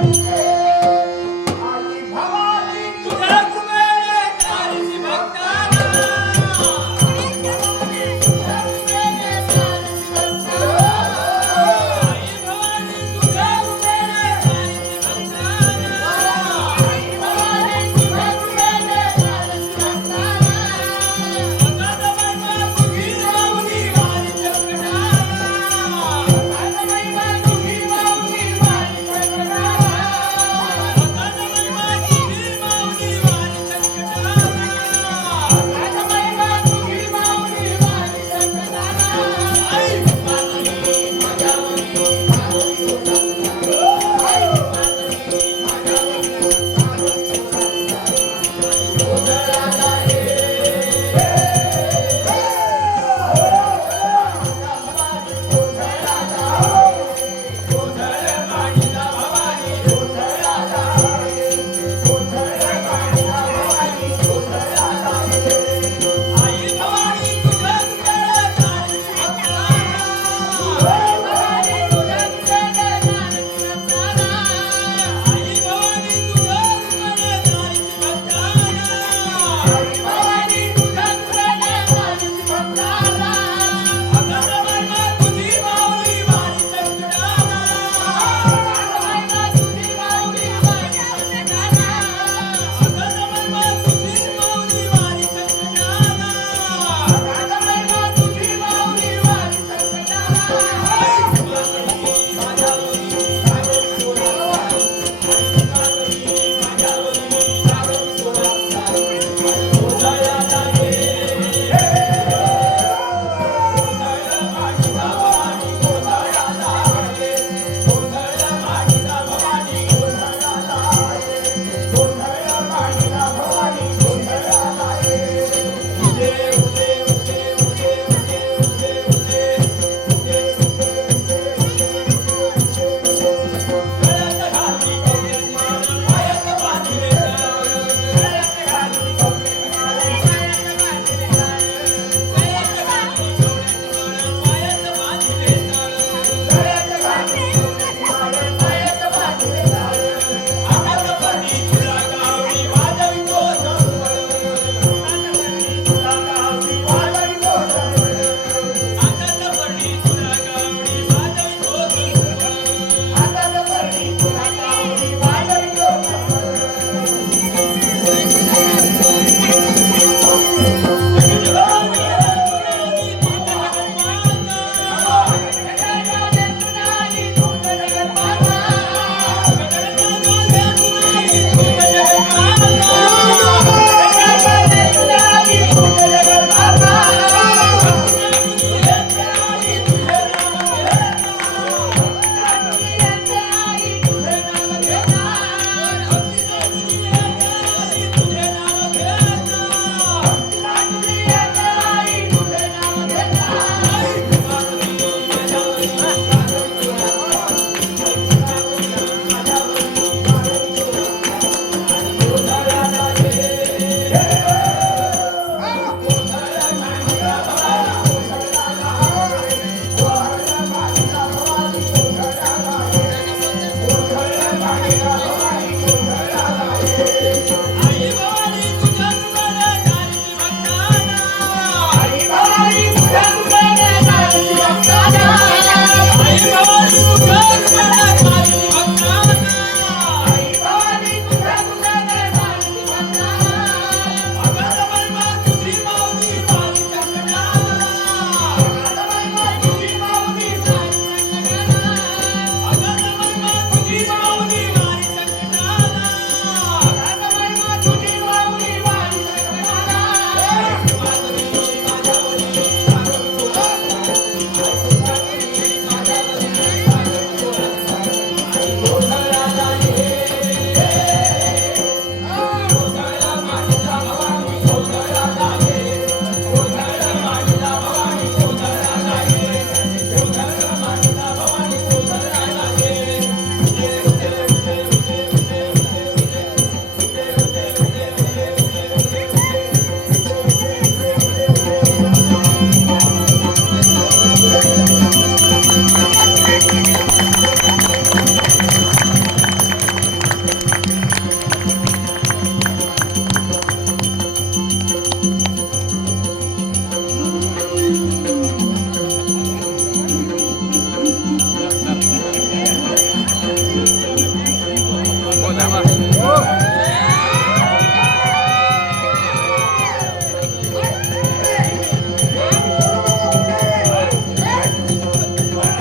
Thank you.